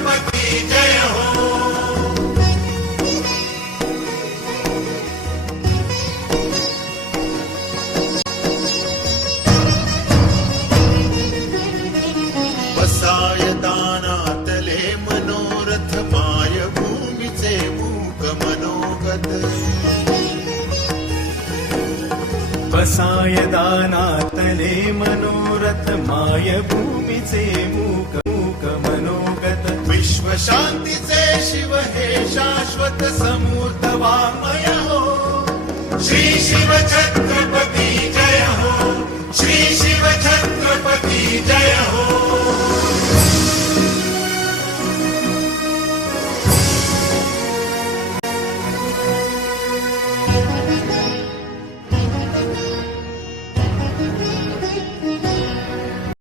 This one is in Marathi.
छत्रपती जय हो. बसाय दानातले मनोरथ माय भूमीचे मूक मनोगत. बसाय दानातले मनोरथ माय भूमीचे मूक मनोगत. विश्व शांतीचे शिव हे शाश्वत समूर्त वाङ्मय हो. श्री शिव छत्रपती जय हो. श्री शिव छत्रपती जय